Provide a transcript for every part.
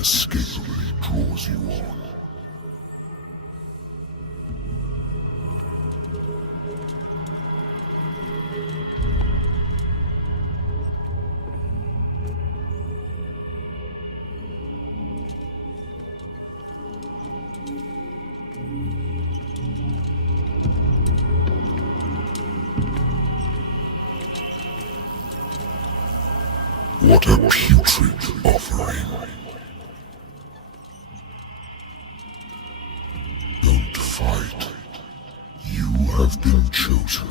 inescapably draws you on. What a putrid offering. Don't fight. You have been chosen.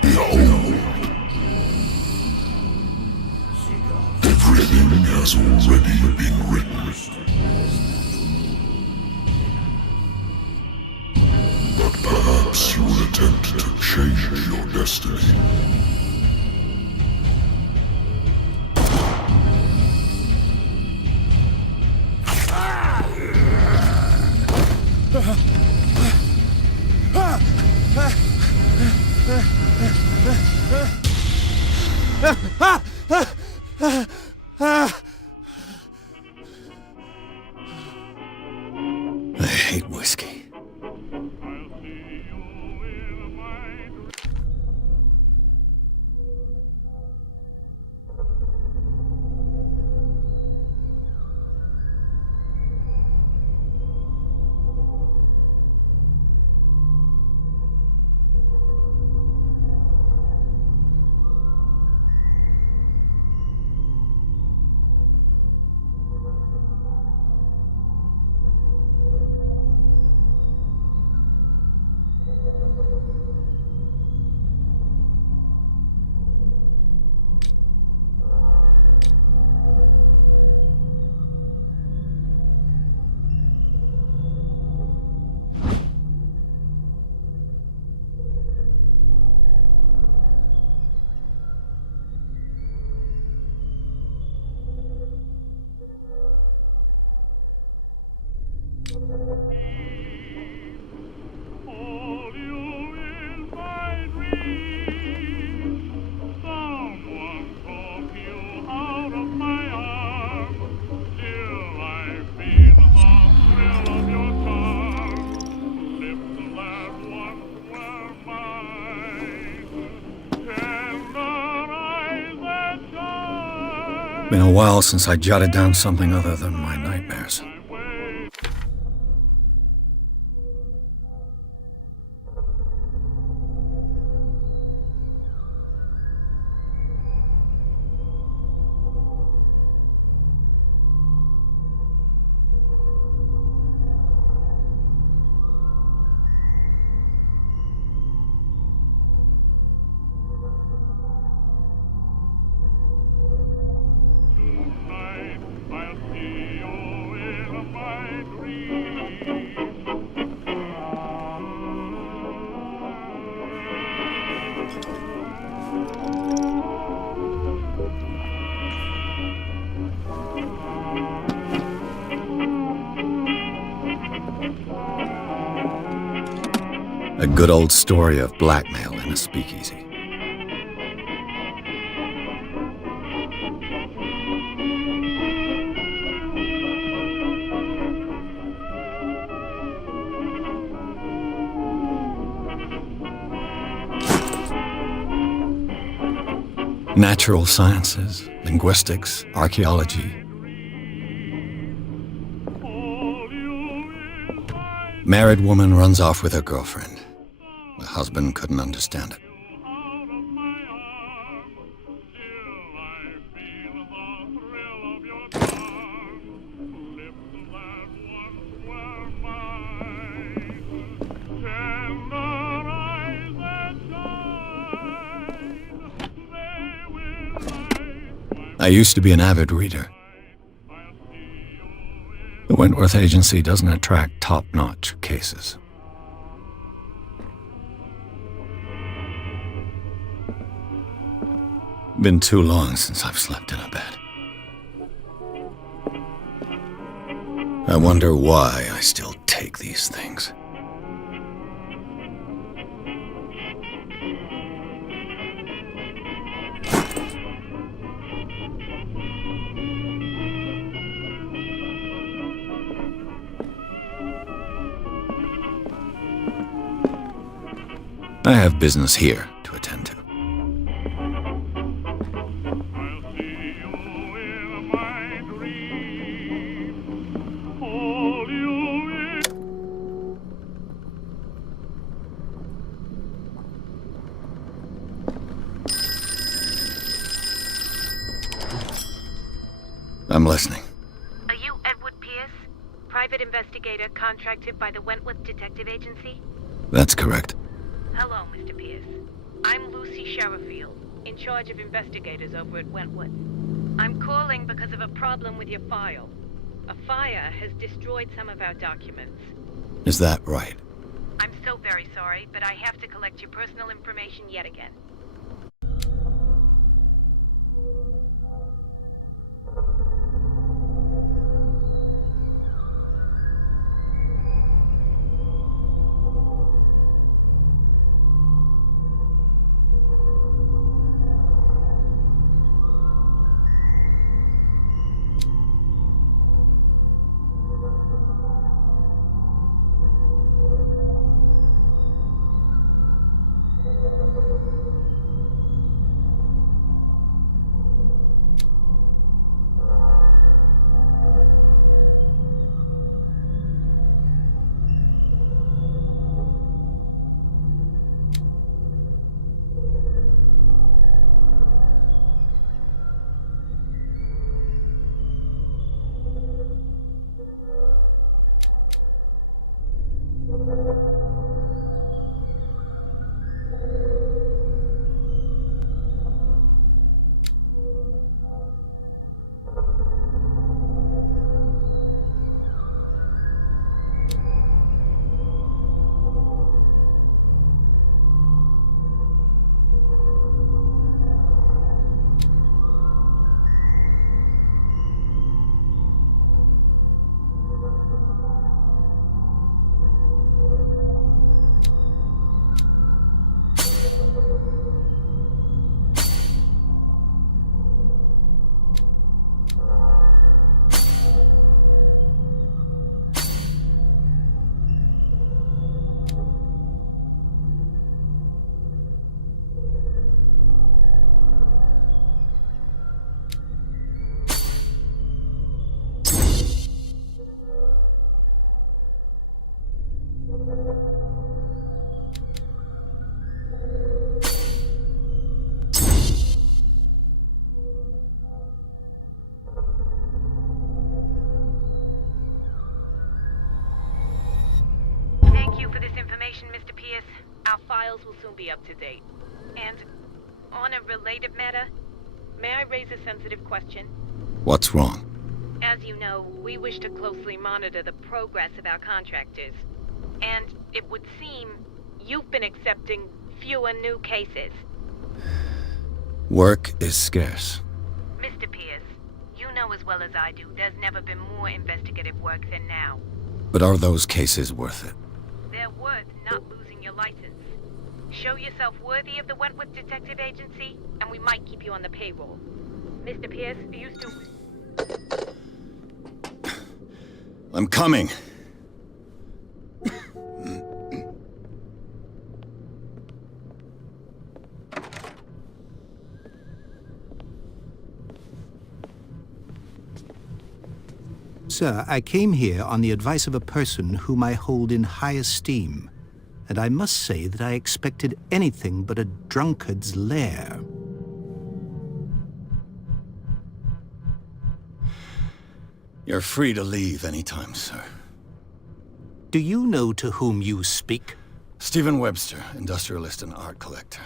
Behold. Everything has already been written. Perhaps you will attempt to change your destiny. I hate whiskey. Been a while since I jotted down something other than my nightmares. A good old story of blackmail in a speakeasy. Natural sciences, linguistics, archaeology. Married woman runs off with her girlfriend. The husband couldn't understand it. I used to be an avid reader. The Wentworth Agency doesn't attract top-notch cases. Been too long since I've slept in a bed. I wonder why I still take these things. I have business here to attend to. I'm listening. Are you Edward Pierce, private investigator contracted by the Wentworth Detective Agency? That's correct. Hello, Mr. Pierce. I'm Lucy Sherifield, in charge of investigators over at Wentworth. I'm calling because of a problem with your file. A fire has destroyed some of our documents. Is that right? I'm so very sorry, but I have to collect your personal information yet again. Thank you for this information, Mr. Pierce. Our files will soon be up to date. And on a related matter, may I raise a sensitive question? What's wrong? As you know, we wish to closely monitor the progress of our contractors. And it would seem you've been accepting fewer new cases. Work is scarce. Mr. Pierce, you know as well as I do, there's never been more investigative work than now. But are those cases worth it? They're worth not losing your license. Show yourself worthy of the Wentworth Detective Agency, and we might keep you on the payroll. Mr. Pierce, are you still... I'm coming. Sir, I came here on the advice of a person whom I hold in high esteem, and I must say that I expected anything but a drunkard's lair. You're free to leave anytime, sir. Do you know to whom you speak? Stephen Webster, industrialist and art collector.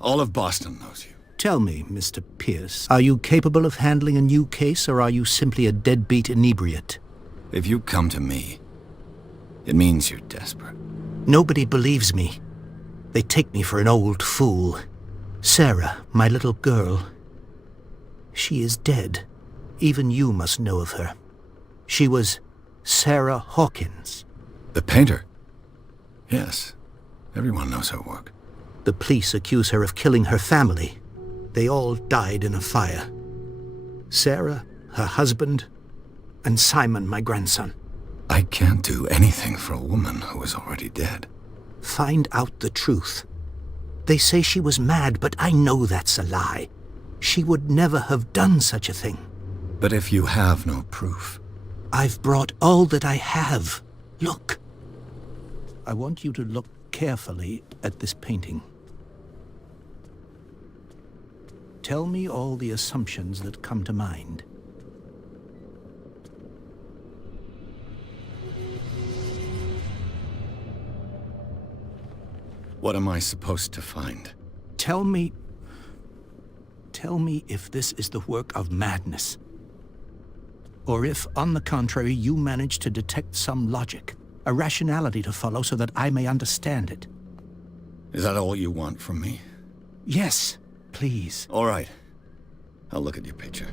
All of Boston knows you. Tell me, Mr. Pierce, are you capable of handling a new case, or are you simply a deadbeat inebriate? If you come to me, it means you're desperate. Nobody believes me. They take me for an old fool. Sarah, my little girl, she is dead. Even you must know of her. She was Sarah Hawkins. The painter? Yes. Everyone knows her work. The police accuse her of killing her family. They all died in a fire. Sarah, her husband, and Simon, my grandson. I can't do anything for a woman who is already dead. Find out the truth, They say she was mad, but I know that's a lie. She would never have done such a thing. But if you have no proof... I've brought all that I have. Look. I want you to look carefully at this painting. Tell me all the assumptions that come to mind. What am I supposed to find? Tell me if this is the work of madness. Or if, on the contrary, you manage to detect some logic, a rationality to follow so that I may understand it. Is that all you want from me? Yes, please. All right. I'll look at your picture.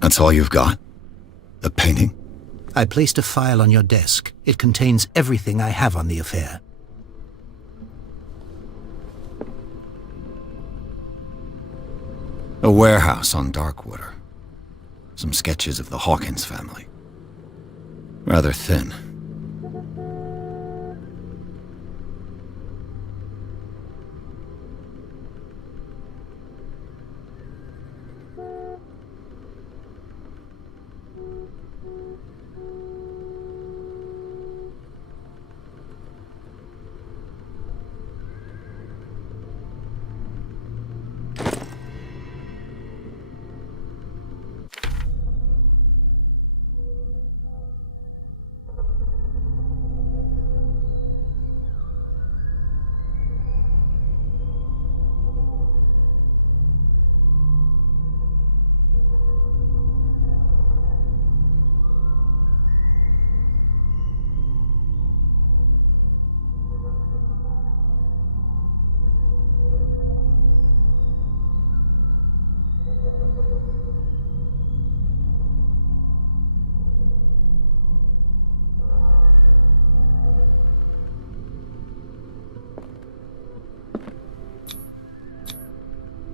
That's all you've got? The painting? I placed a file on your desk. It contains everything I have on the affair. A warehouse on Darkwater. Some sketches of the Hawkins family. Rather thin.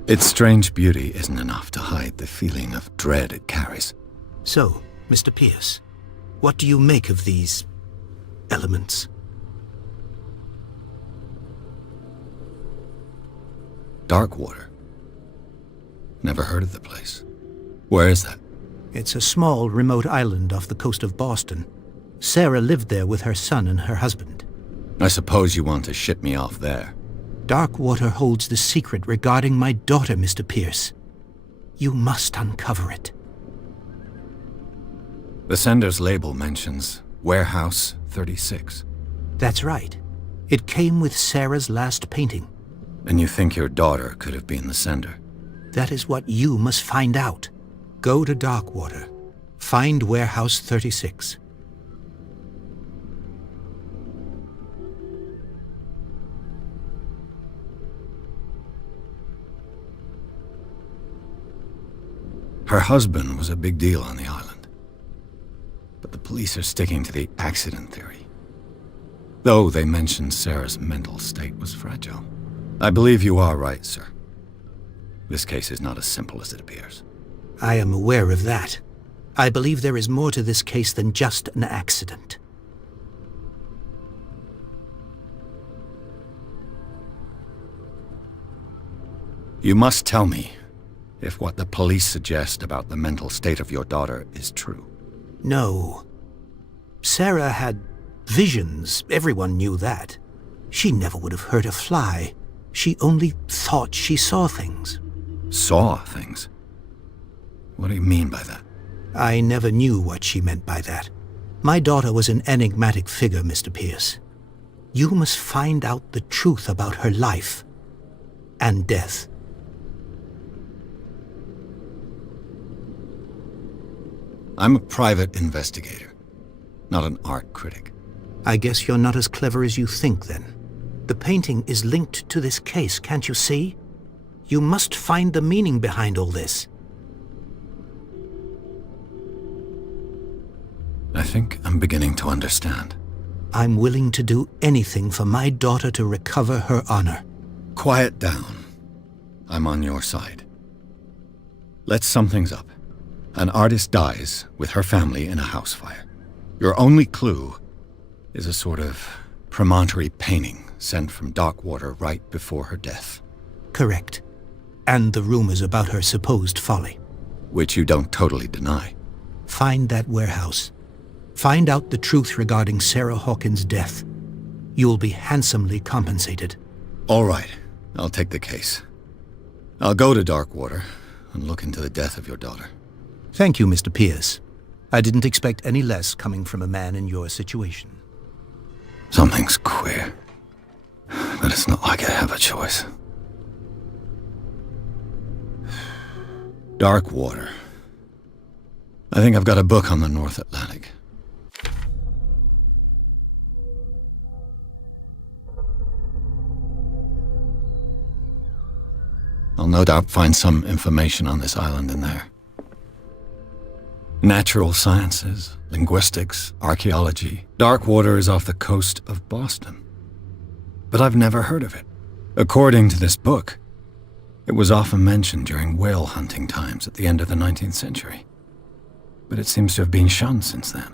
Its strange beauty isn't enough to hide the feeling of dread it carries. So, Mr. Pierce, what do you make of these elements? Darkwater. Never heard of the place. Where is that? It's a small, remote island off the coast of Boston. Sarah lived there with her son and her husband. I suppose you want to ship me off there. Darkwater holds the secret regarding my daughter, Mr. Pierce. You must uncover it. The sender's label mentions Warehouse 36. That's right. It came with Sarah's last painting. And you think your daughter could have been the sender? That is what you must find out. Go to Darkwater. Find Warehouse 36. Her husband was a big deal on the island. But the police are sticking to the accident theory. Though they mentioned Sarah's mental state was fragile. I believe you are right, sir. This case is not as simple as it appears. I am aware of that. I believe there is more to this case than just an accident. You must tell me if what the police suggest about the mental state of your daughter is true. No. Sarah had visions. Everyone knew that. She never would have hurt a fly. She only thought she saw things. Saw things? What do you mean by that? I never knew what she meant by that. My daughter was an enigmatic figure, Mr. Pierce. You must find out the truth about her life and death. I'm a private investigator, not an art critic. I guess you're not as clever as you think, then. The painting is linked to this case, can't you see? You must find the meaning behind all this. I think I'm beginning to understand. I'm willing to do anything for my daughter to recover her honor. Quiet down. I'm on your side. Let's sum things up. An artist dies with her family in a house fire. Your only clue is a sort of promontory painting sent from Darkwater right before her death. Correct. And the rumors about her supposed folly. Which you don't totally deny. Find that warehouse. Find out the truth regarding Sarah Hawkins' death. You'll be handsomely compensated. All right, I'll take the case. I'll go to Darkwater and look into the death of your daughter. Thank you, Mr. Pierce. I didn't expect any less coming from a man in your situation. Something's queer. But it's not like I have a choice. Darkwater. I think I've got a book on the North Atlantic. I'll no doubt find some information on this island in there. Natural sciences, linguistics, archaeology. Darkwater is off the coast of Boston. But I've never heard of it. According to this book, it was often mentioned during whale hunting times at the end of the 19th century. But it seems to have been shunned since then.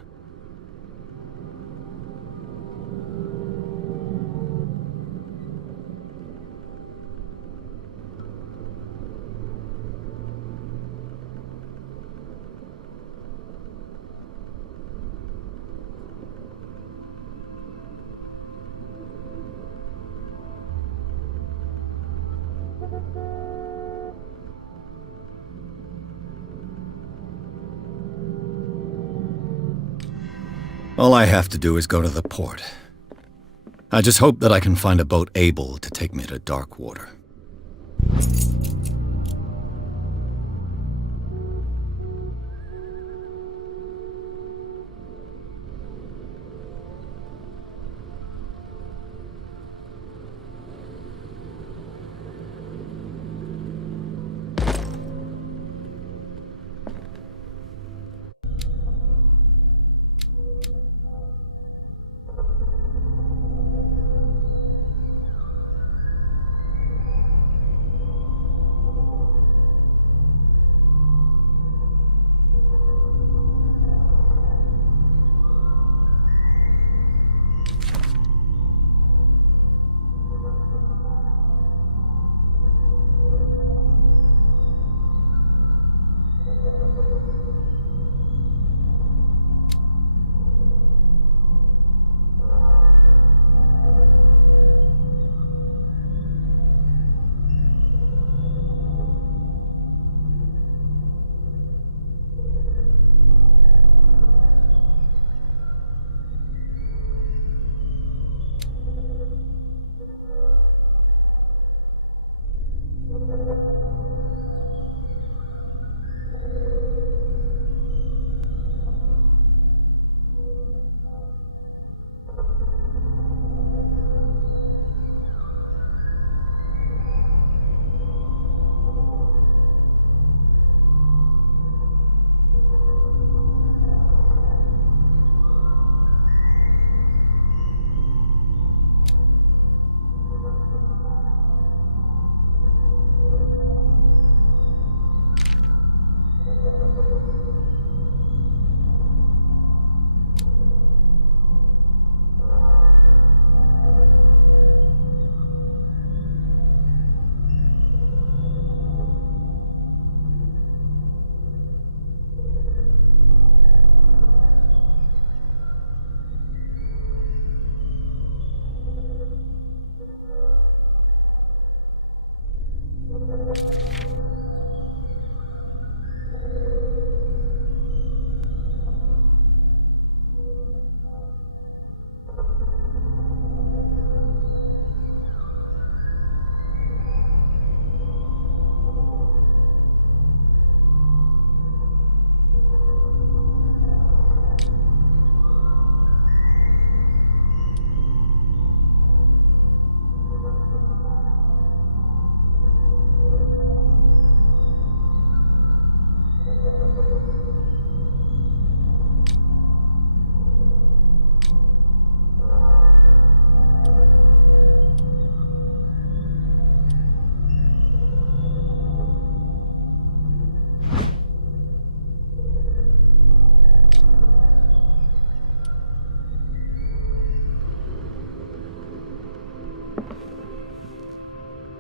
All I have to do is go to the port. I just hope that I can find a boat able to take me to Darkwater.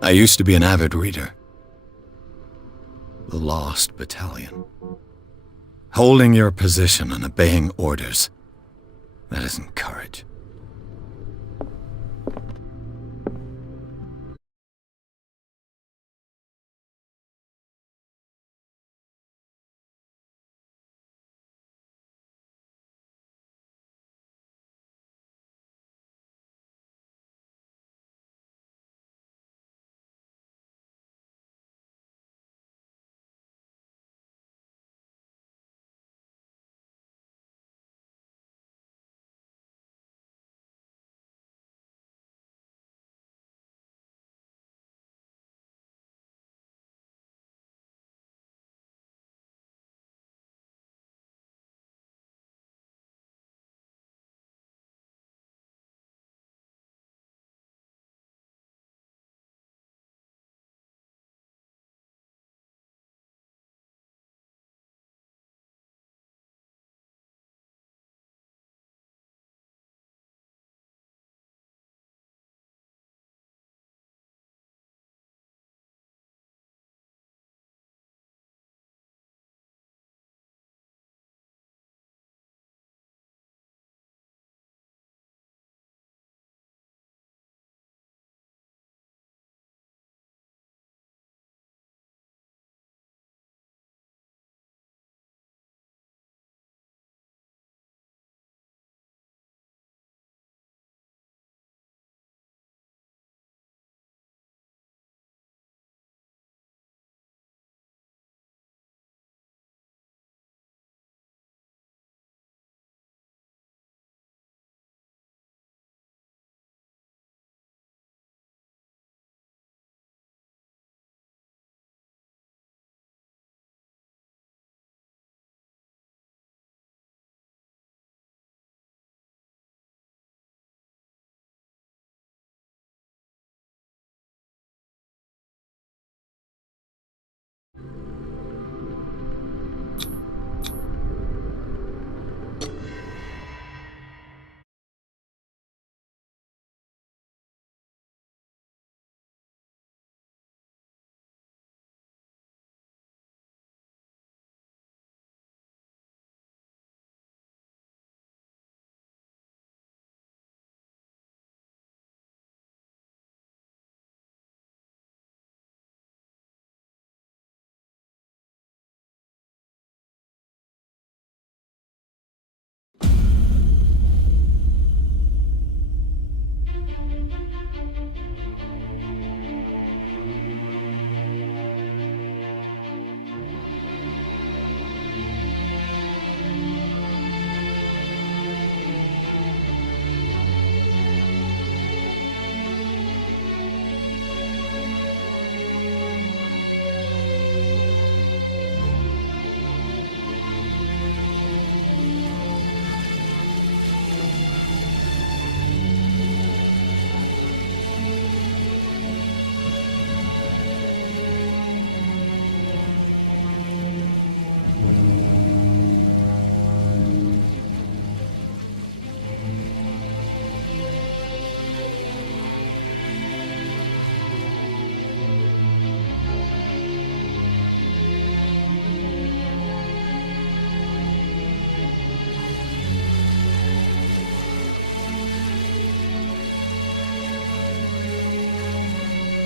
I used to be an avid reader. The Lost Battalion. Holding your position and obeying orders. That isn't courage.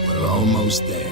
We're almost there.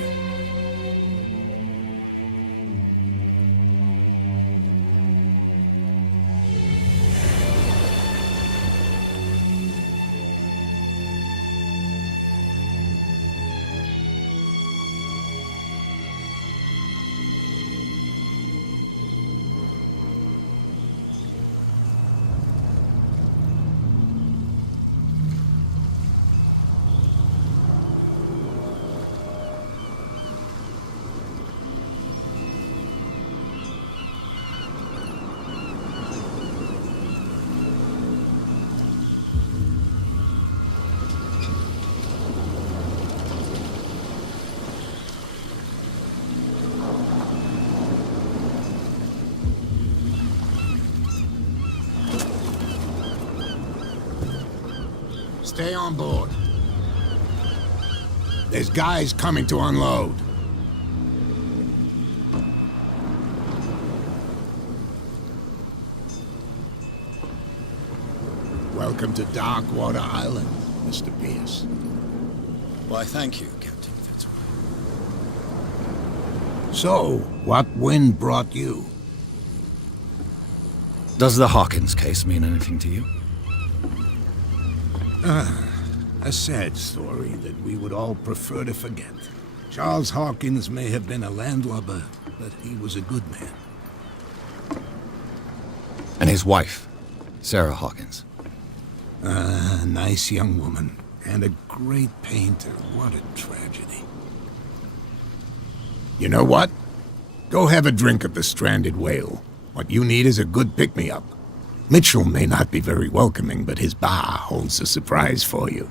Stay on board. There's guys coming to unload. Welcome to Darkwater Island, Mr. Pierce. Why, thank you, Captain Fitzroy. So, what wind brought you? Does the Hawkins case mean anything to you? A sad story that we would all prefer to forget. Charles Hawkins may have been a landlubber, but he was a good man. And his wife, Sarah Hawkins. A nice young woman, and a great painter. What a tragedy. You know what? Go have a drink at the Stranded Whale. What you need is a good pick-me-up. Mitchell may not be very welcoming, but his bar holds a surprise for you.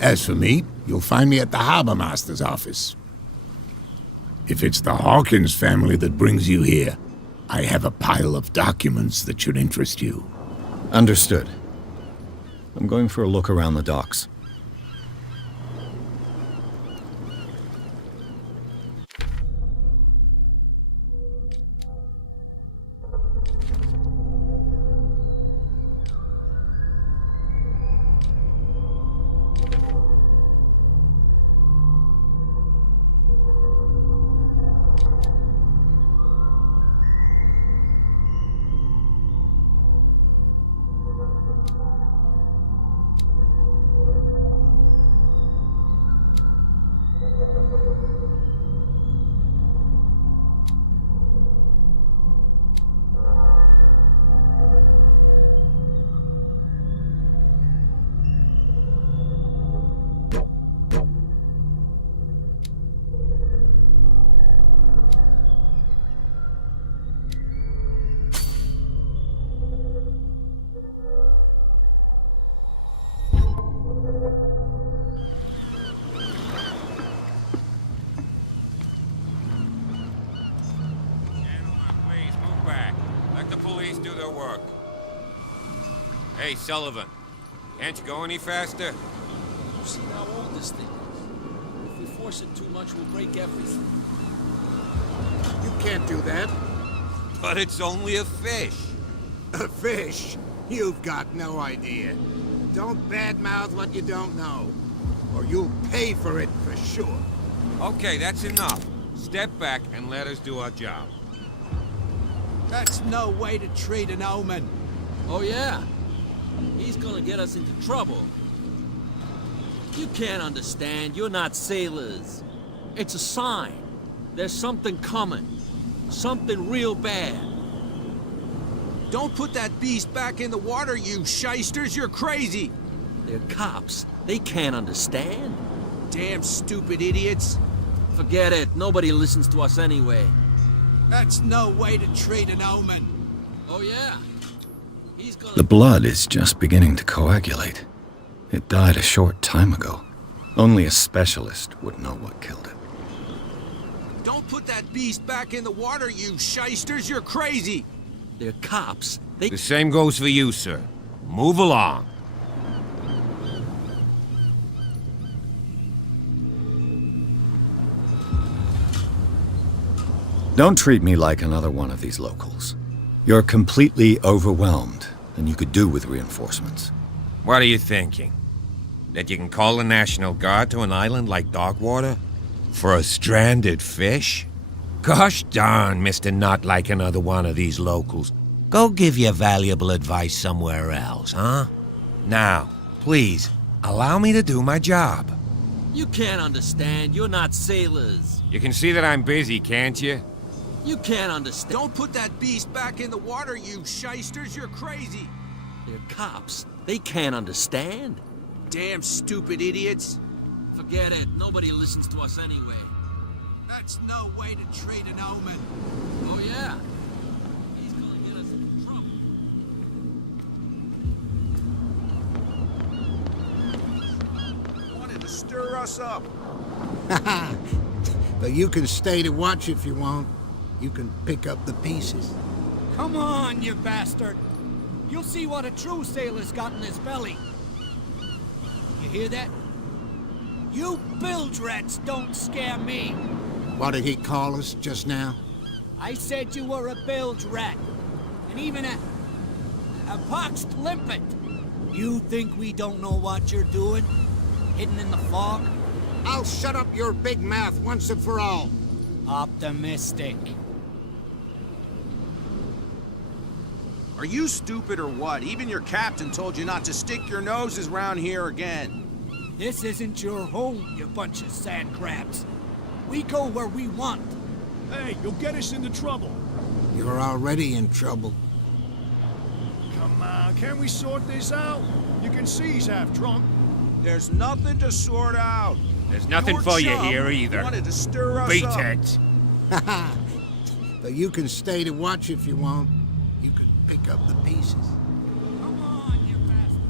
As for me, you'll find me at the Harbor Master's office. If it's the Hawkins family that brings you here, I have a pile of documents that should interest you. Understood. I'm going for a look around the docks. Do their work. Hey, Sullivan, can't you go any faster? You see how old this thing is? If we force it too much, we'll break everything. You can't do that. But it's only a fish. A fish? You've got no idea. Don't badmouth what you don't know, or you'll pay for it for sure. Okay, that's enough. Step back and let us do our job. That's no way to treat an omen. Oh yeah? He's gonna get us into trouble. You can't understand, you're not sailors. It's a sign. There's something coming. Something real bad. Don't put that beast back in the water, you shysters! You're crazy! They're cops. They can't understand. Damn stupid idiots! Forget it. Nobody listens to us anyway. That's no way to treat an omen. Oh yeah? He's gonna... The blood is just beginning to coagulate. It died a short time ago. Only a specialist would know what killed it. Don't put that beast back in the water, you shysters! You're crazy! They're cops. They... The same goes for you, sir. Move along. Don't treat me like another one of these locals. You're completely overwhelmed, and you could do with reinforcements. What are you thinking? That you can call the National Guard to an island like Darkwater? For a stranded fish? Gosh darn, Mr. Not like another one of these locals. Go give your valuable advice somewhere else, huh? Now, please, allow me to do my job. You can't understand. You're not sailors. You can see that I'm busy, can't you? You can't understand. Don't put that beast back in the water, you shysters! You're crazy! They're cops. They can't understand. Damn stupid idiots! Forget it. Nobody listens to us anyway. That's no way to treat an omen. Oh yeah? He's gonna get us into trouble. Wanted to stir us up. But you can stay to watch if you want. You can pick up the pieces. Come on, you bastard! You'll see what a true sailor's got in his belly. You hear that? You bilge rats don't scare me. What did he call us just now? I said you were a bilge rat. And even a poxed limpet. You think we don't know what you're doing? Hidden in the fog? I'll shut up your big mouth once and for all. Optimistic. Are you stupid or what? Even your captain told you not to stick your noses round here again. This isn't your home, you bunch of sand crabs. We go where we want. Hey, you'll get us into trouble. You're already in trouble. Come on, can't we sort this out? You can see he's half drunk. There's nothing to sort out. There's nothing Your for you chum here either. wanted to stir us Beat up. it. But you can stay to watch if you want. You can pick up the pieces. Come on, you bastard.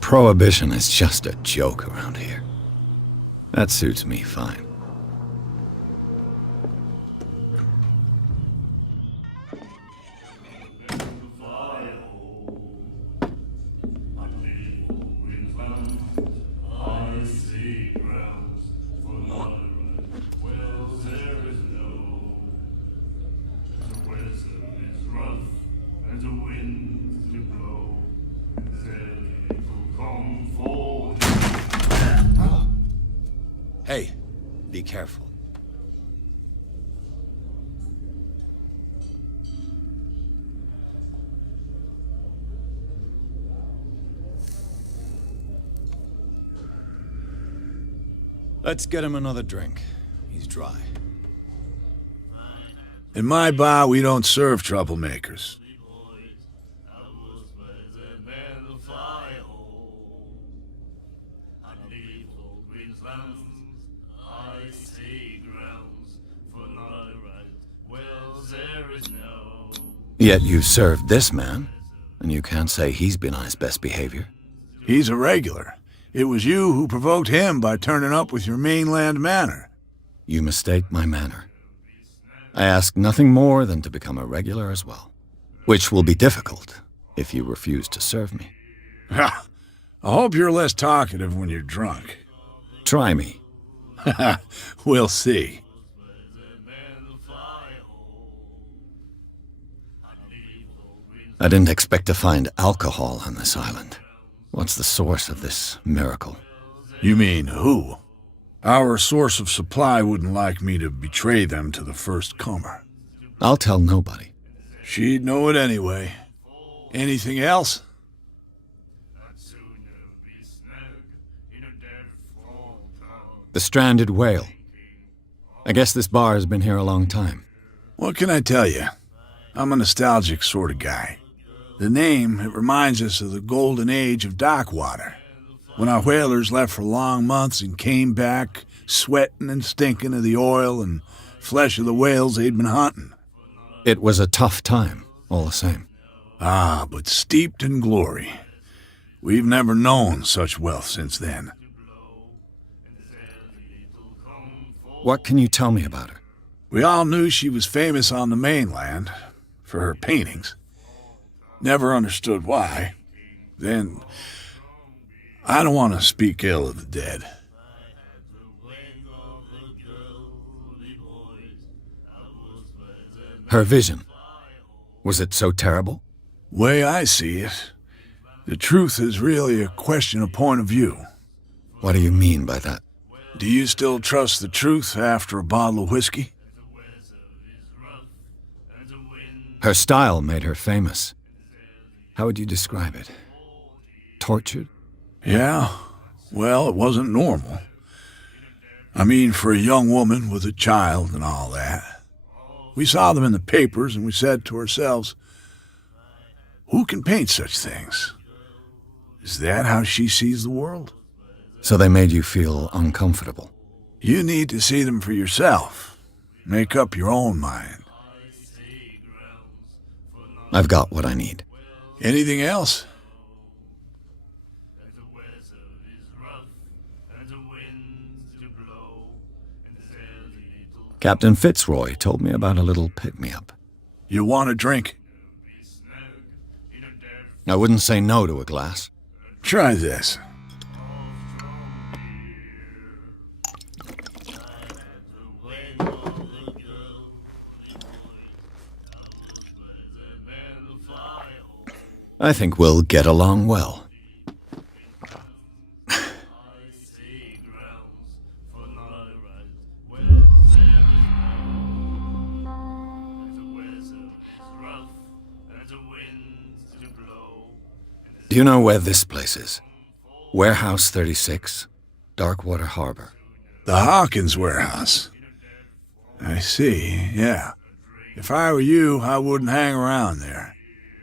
Prohibition is just a joke around here. That suits me fine. Hey, be careful. Let's get him another drink. He's dry. In my bar, we don't serve troublemakers. Yet you served this man, and you can't say he's been on his best behavior. He's a regular. It was you who provoked him by turning up with your mainland manner. You mistake my manner. I ask nothing more than to become a regular as well, which will be difficult if you refuse to serve me. Ha! I hope you're less talkative when you're drunk. Try me. We'll see. I didn't expect to find alcohol on this island. What's the source of this miracle? You mean who? Our source of supply wouldn't like me to betray them to the first comer. I'll tell nobody. She'd know it anyway. Anything else? The stranded whale. I guess this bar has been here a long time. What can I tell you? I'm a nostalgic sort of guy. The name, it reminds us of the golden age of dock water, when our whalers left for long months and came back sweating and stinking of the oil and flesh of the whales they'd been hunting. It was a tough time, all the same. Ah, but steeped in glory. We've never known such wealth since then. What can you tell me about her? We all knew she was famous on the mainland for her paintings. Never understood why. Then, I don't want to speak ill of the dead. Her vision. Was it so terrible? Way I see it, the truth is really a question of point of view. What do you mean by that? Do you still trust the truth after a bottle of whiskey? Her style made her famous. How would you describe it? Tortured? Yeah, well, it wasn't normal. I mean, for a young woman with a child and all that. We saw them in the papers and we said to ourselves, who can paint such things? Is that how she sees the world? So they made you feel uncomfortable? You need to see them for yourself. Make up your own mind. I've got what I need. Anything else? Captain Fitzroy told me about a little pick-me-up. You want a drink? I wouldn't say no to a glass. Try this. I think we'll get along well. Do you know where this place is? Warehouse 36, Darkwater Harbor. The Hawkins warehouse. I see, yeah. If I were you, I wouldn't hang around there.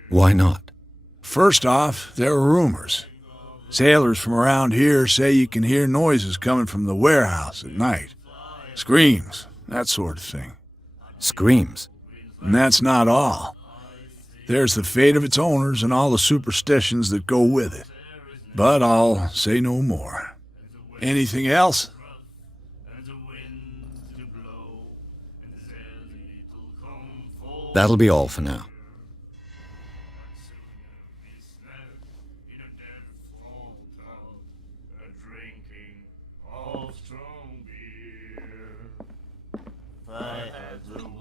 Why not? First off, there are rumors. Sailors from around here say you can hear noises coming from the warehouse at night. Screams, that sort of thing. Screams? And that's not all. There's the fate of its owners and all the superstitions that go with it. But I'll say no more. Anything else? That'll be all for now.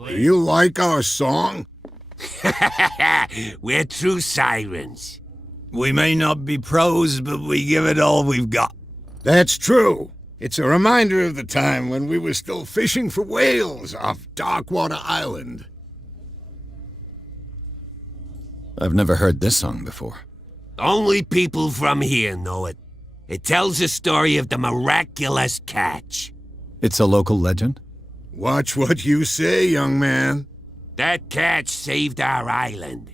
Do you like our song? We're true sirens. We may not be pros, but we give it all we've got. That's true. It's a reminder of the time when we were still fishing for whales off Darkwater Island. I've never heard this song before. Only people from here know it. It tells the story of the miraculous catch. It's a local legend? Watch what you say, young man. That catch saved our island.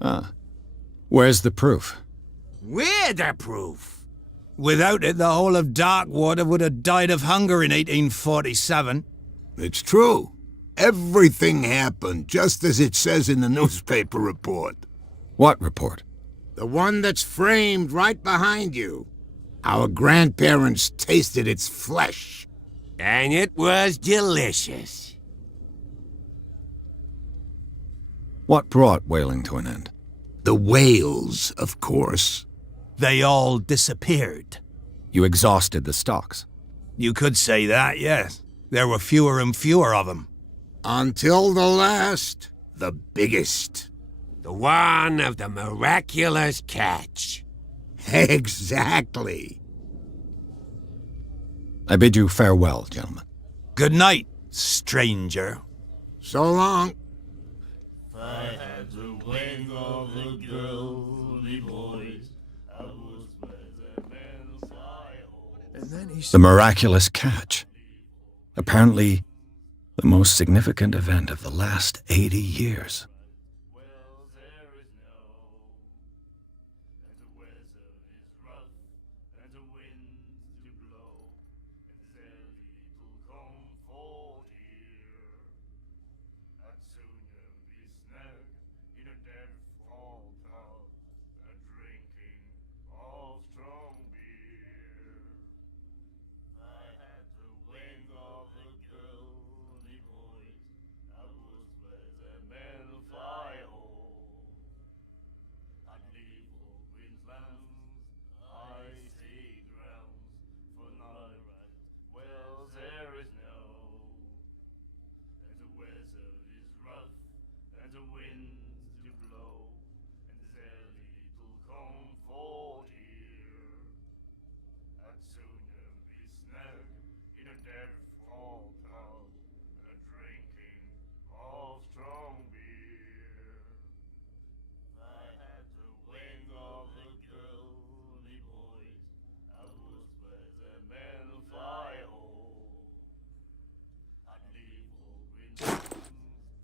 Ah. Where's the proof? We're the proof. Without it, the whole of Darkwater would have died of hunger in 1847. It's true. Everything happened just as it says in the newspaper report. What report? The one that's framed right behind you. Our grandparents tasted its flesh. And it was delicious. What brought whaling to an end? The whales, of course. They all disappeared. You exhausted the stocks. You could say that, yes. There were fewer and fewer of them. Until the last, the biggest. The one of the miraculous catch. Exactly. I bid you farewell, gentlemen. Good night, stranger. So long. I had the wing of the girly boys. I was where the men fly home. And then the miraculous catch. Apparently, the most significant event of the last 80 years.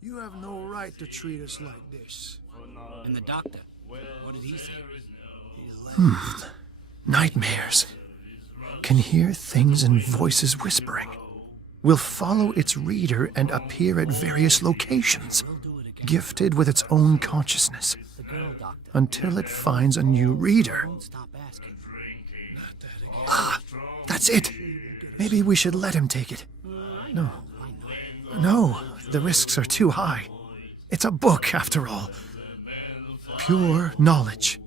You have no right to treat us like this. And the doctor, what did he say? Nightmares. Can hear things and voices whispering. Will follow its reader and appear at various locations, gifted with its own consciousness, until it finds a new reader. Ah, that's it. Maybe we should let him take it. No, the risks are too high. It's a book, after all. Pure knowledge.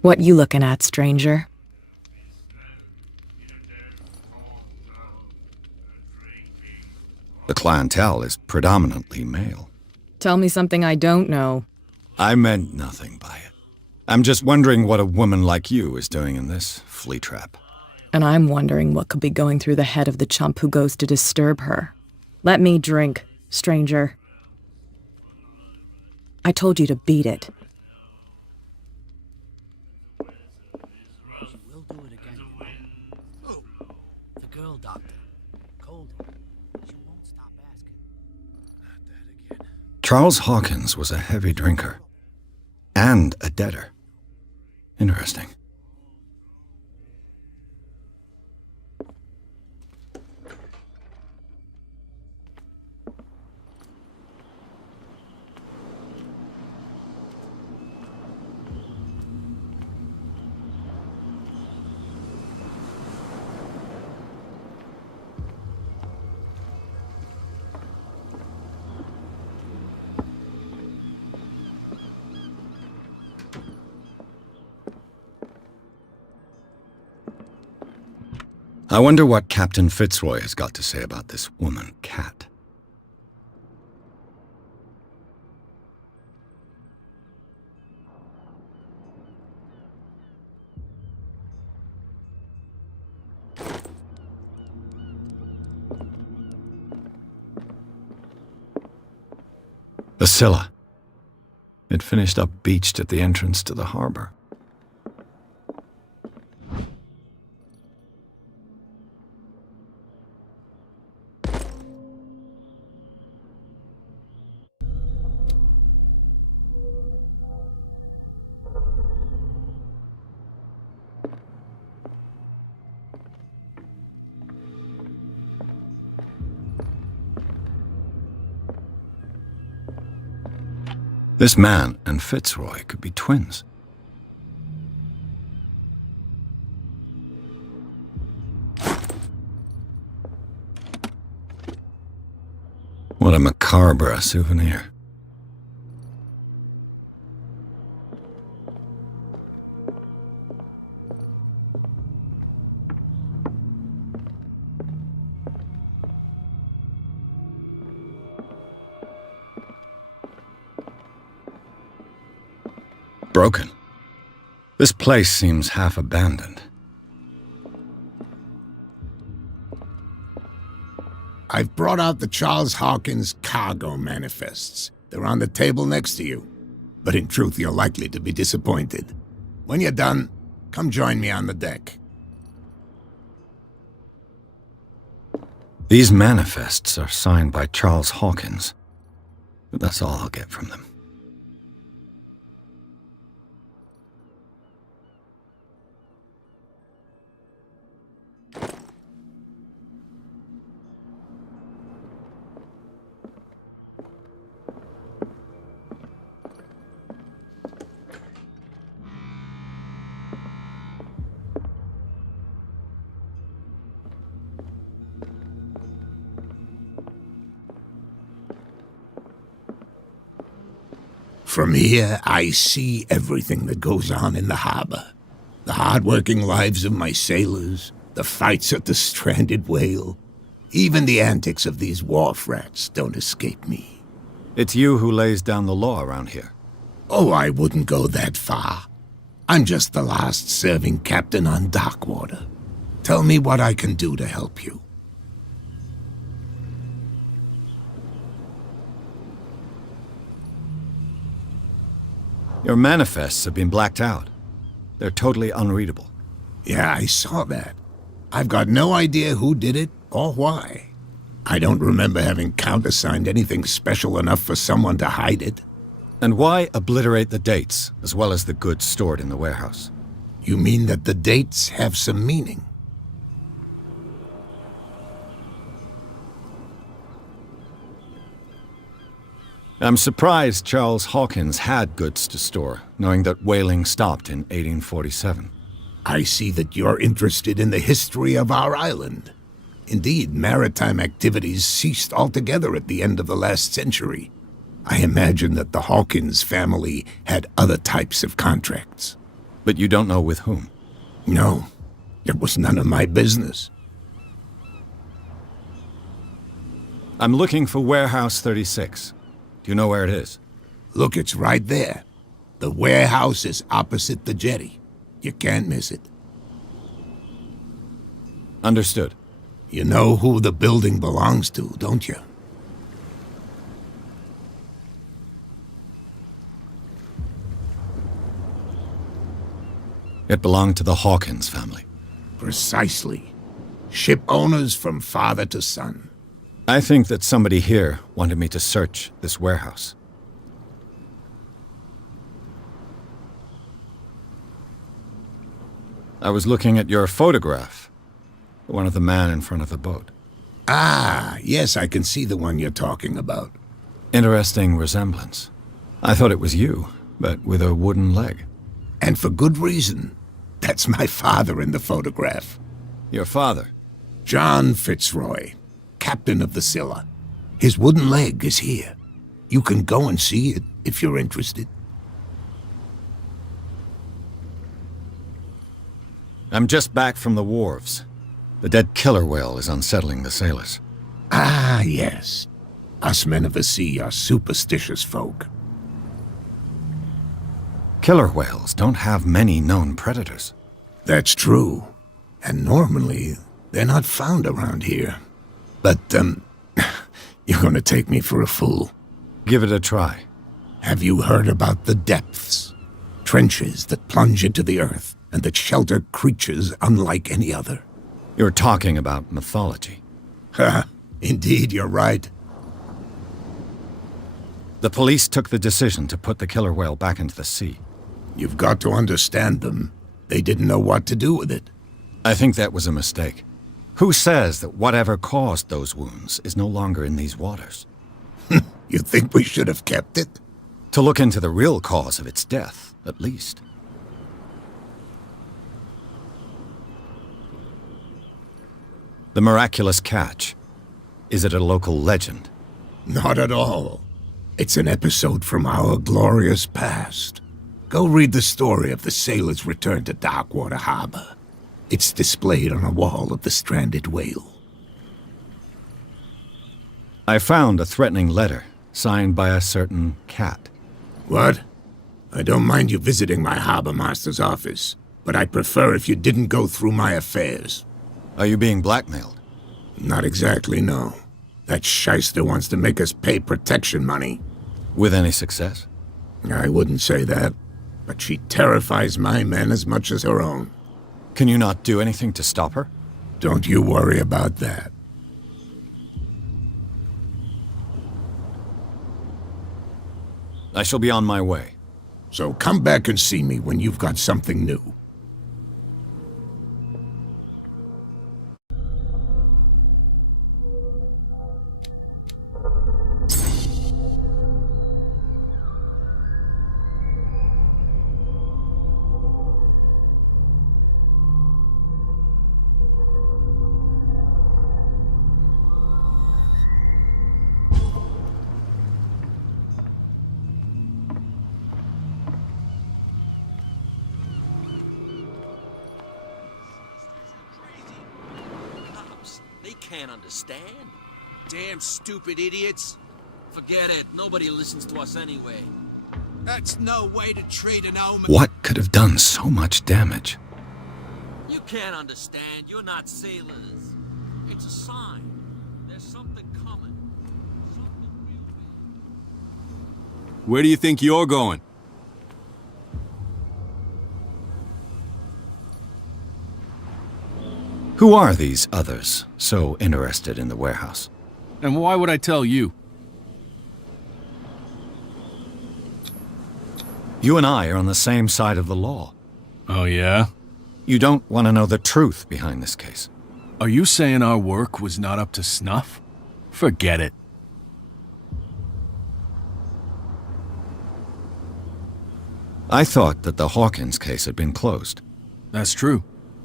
What you looking at, stranger? The clientele is predominantly male. Tell me something I don't know. I meant nothing by it. I'm just wondering what a woman like you is doing in this flea trap. And I'm wondering what could be going through the head of the chump who goes to disturb her. Let me drink, stranger. I told you to beat it. We'll do it again. Oh, the girl doctor. Cold. She won't stop asking. Not that again. Charles Hawkins was a heavy drinker. And a debtor. Interesting. I wonder what Captain Fitzroy has got to say about this woman, Cat. The Scylla. It finished up beached at the entrance to the harbor. This man and Fitzroy could be twins. What a macabre souvenir. Broken. This place seems half abandoned. I've brought out the Charles Hawkins cargo manifests. They're on the table next to you. But in truth, you're likely to be disappointed. When you're done, come join me on the deck. These manifests are signed by Charles Hawkins, but that's all I'll get from them. From here, I see everything that goes on in the harbor. The hard-working lives of my sailors, the fights at the stranded whale. Even the antics of these wharf rats don't escape me. It's you who lays down the law around here. Oh, I wouldn't go that far. I'm just the last serving captain on Darkwater. Tell me what I can do to help you. Your manifests have been blacked out. They're totally unreadable. Yeah, I saw that. I've got no idea who did it or why. I don't remember having countersigned anything special enough for someone to hide it. And why obliterate the dates, as well as the goods stored in the warehouse? You mean that the dates have some meaning? I'm surprised Charles Hawkins had goods to store, knowing that whaling stopped in 1847. I see that you're interested in the history of our island. Indeed, maritime activities ceased altogether at the end of the last century. I imagine that the Hawkins family had other types of contracts. But you don't know with whom? No, it was none of my business. I'm looking for Warehouse 36. Do you know where it is? Look, it's right there. The warehouse is opposite the jetty. You can't miss it. Understood. You know who the building belongs to, don't you? It belonged to the Hawkins family. Precisely. Ship owners from father to son. I think that somebody here wanted me to search this warehouse. I was looking at your photograph. One of the man in front of the boat. Ah, yes, I can see the one you're talking about. Interesting resemblance. I thought it was you, but with a wooden leg. And for good reason. That's my father in the photograph. Your father? John Fitzroy, captain of the Scylla. His wooden leg is here. You can go and see it if you're interested. I'm just back from the wharves. The dead killer whale is unsettling the sailors. Ah, yes. Us men of the sea are superstitious folk. Killer whales don't have many known predators. That's true. And normally, they're not found around here. But, you're gonna take me for a fool. Give it a try. Have you heard about the depths? Trenches that plunge into the earth and that shelter creatures unlike any other. You're talking about mythology. Ha! Indeed, you're right. The police took the decision to put the killer whale back into the sea. You've got to understand them. They didn't know what to do with it. I think that was a mistake. Who says that whatever caused those wounds is no longer in these waters? You think we should have kept it? To look into the real cause of its death, at least. The miraculous catch. Is it a local legend? Not at all. It's an episode from our glorious past. Go read the story of the sailor's return to Darkwater Harbor. It's displayed on a wall of the stranded whale. I found a threatening letter, signed by a certain cat. What? I don't mind you visiting my harbor master's office, but I'd prefer if you didn't go through my affairs. Are you being blackmailed? Not exactly, no. That shyster wants to make us pay protection money. With any success? I wouldn't say that, but she terrifies my men as much as her own. Can you not do anything to stop her? Don't you worry about that. I shall be on my way. So come back and see me when you've got something new. They can't understand. Damn stupid idiots. Forget it. Nobody listens to us anyway. That's no way to treat an omen. What could have done so much damage? You can't understand. You're not sailors. It's a sign. There's something coming. Something real big. Where do you think you're going? Who are these others so interested in the warehouse? And why would I tell you? You and I are on the same side of the law. Oh, yeah? You don't want to know the truth behind this case. Are you saying our work was not up to snuff? Forget it. I thought that the Hawkins case had been closed. That's true.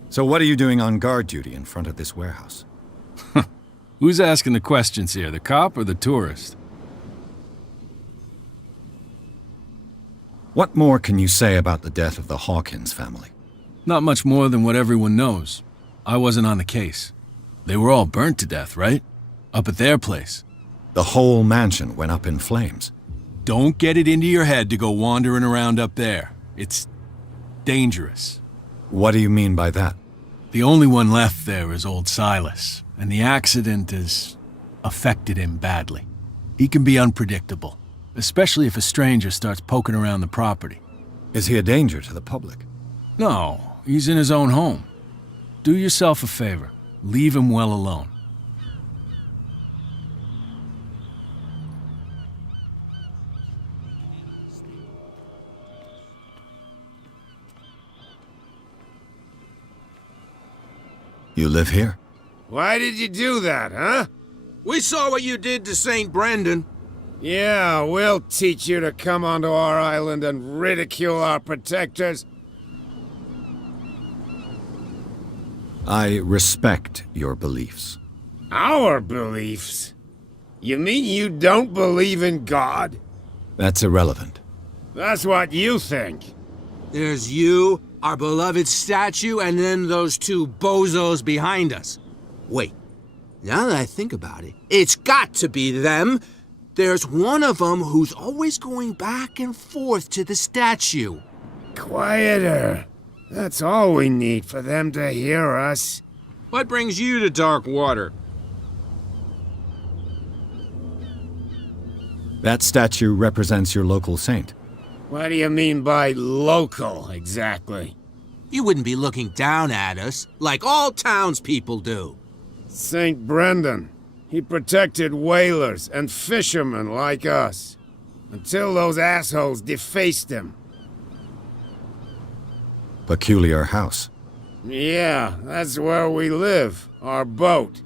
So what are you doing on guard duty in front of this warehouse? Who's asking the questions here, the cop or the tourist? What more can you say about the death of the Hawkins family? Not much more than what everyone knows. I wasn't on the case. They were all burnt to death, right? Up at their place. The whole mansion went up in flames. Don't get it into your head to go wandering around up there. It's dangerous. What do you mean by that? The only one left there is old Silas, and the accident has affected him badly. He can be unpredictable, especially if a stranger starts poking around the property. Is he a danger to the public? No, he's in his own home. Do yourself a favor. Leave him well alone. You live here? Why did you do that, huh? We saw what you did to St. Brendan. Yeah, we'll teach you to come onto our island and ridicule our protectors. I respect your beliefs. Our beliefs? You mean you don't believe in God? That's irrelevant. That's what you think. There's you, our beloved statue, and then those two bozos behind us. Wait, now that I think about it, it's got to be them. There's one of them who's always going back and forth to the statue. Quieter. That's all we need for them to hear us. What brings you to Darkwater? That statue represents your local saint. What do you mean by local, exactly? You wouldn't be looking down at us, like all townspeople do. St. Brendan. He protected whalers and fishermen like us. Until those assholes defaced him. Peculiar house. Yeah, that's where we live. Our boat.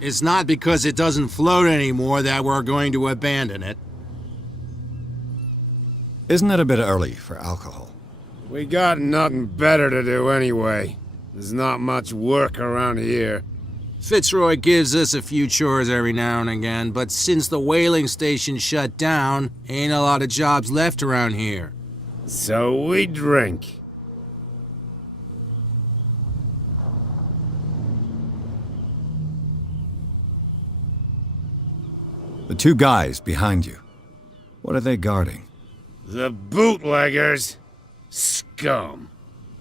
It's not because it doesn't float anymore that we're going to abandon it. Isn't it a bit early for alcohol? We got nothing better to do anyway. There's not much work around here. Fitzroy gives us a few chores every now and again, but since the whaling station shut down, ain't a lot of jobs left around here. So we drink. The two guys behind you. What are they guarding? The bootleggers. Scum.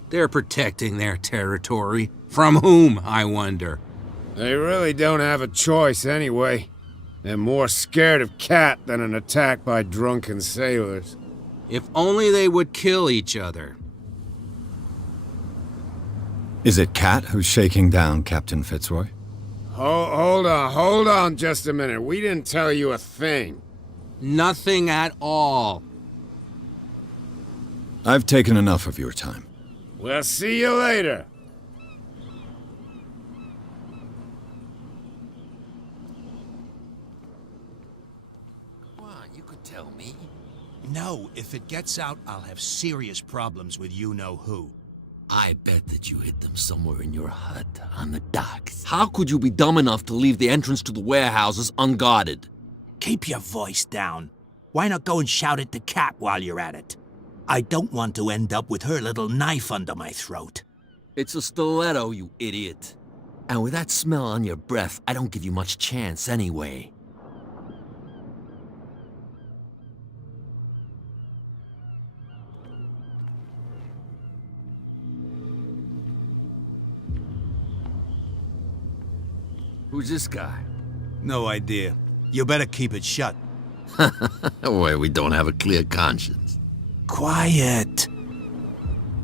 They're protecting their territory. From whom, I wonder? They really don't have a choice anyway. They're more scared of Cat than an attack by drunken sailors. If only they would kill each other. Is it Cat who's shaking down Captain Fitzroy? Hold on just a minute. We didn't tell you a thing. Nothing at all. I've taken enough of your time. We'll see you later. Come on, you could tell me. No, if it gets out, I'll have serious problems with you-know-who. I bet that you hid them somewhere in your hut on the docks. How could you be dumb enough to leave the entrance to the warehouses unguarded? Keep your voice down. Why not go and shout at the cat while you're at it? I don't want to end up with her little knife under my throat. It's a stiletto, you idiot. And with that smell on your breath, I don't give you much chance anyway. Who's this guy? No idea. You better keep it shut. Well, we don't have a clear conscience. Quiet.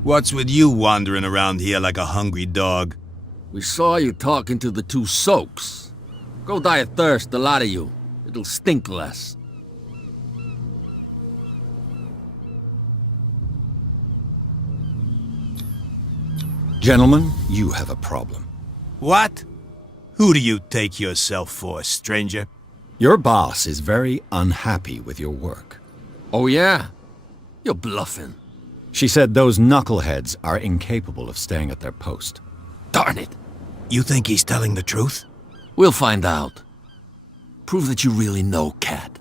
What's with you wandering around here like a hungry dog? We saw you talking to the two soaks. Go die of thirst, the lot of you. It'll stink less. Gentlemen, you have a problem. What? Who do you take yourself for, stranger? Your boss is very unhappy with your work. Oh yeah? You're bluffing. She said those knuckleheads are incapable of staying at their post. Darn it! You think he's telling the truth? We'll find out. Prove that you really know Cat.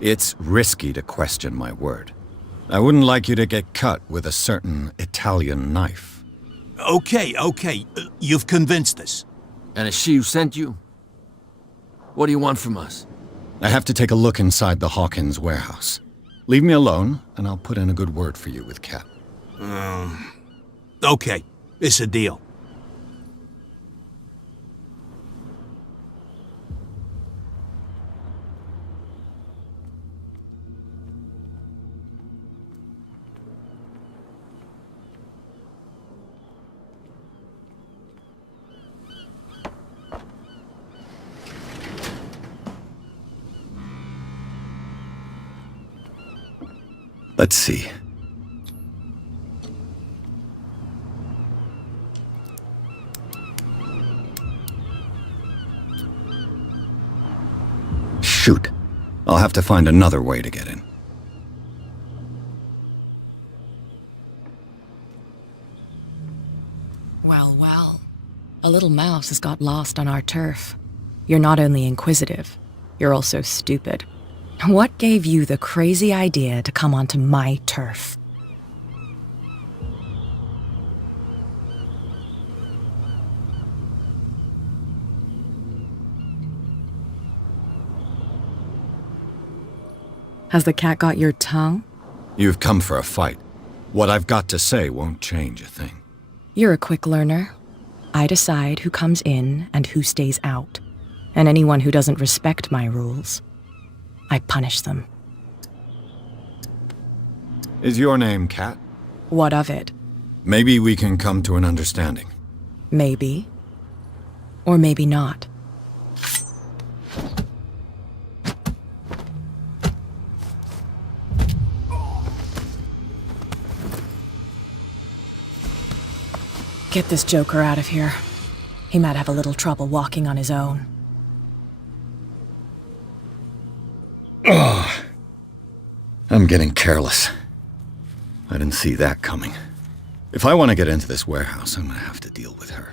It's risky to question my word. I wouldn't like you to get cut with a certain Italian knife. Okay. You've convinced us. And it's she who sent you? What do you want from us? I have to take a look inside the Hawkins warehouse. Leave me alone, and I'll put in a good word for you with Cat. Okay. It's a deal. Let's see. Shoot. I'll have to find another way to get in. Well. A little mouse has got lost on our turf. You're not only inquisitive, you're also stupid. What gave you the crazy idea to come onto my turf? Has the cat got your tongue? You've come for a fight. What I've got to say won't change a thing. You're a quick learner. I decide who comes in and who stays out. And anyone who doesn't respect my rules, I punish them. Is your name Cat? What of it? Maybe we can come to an understanding. Maybe. Or maybe not. Get this joker out of here. He might have a little trouble walking on his own. Ugh. I'm getting careless. I didn't see that coming. If I want to get into this warehouse, I'm gonna have to deal with her.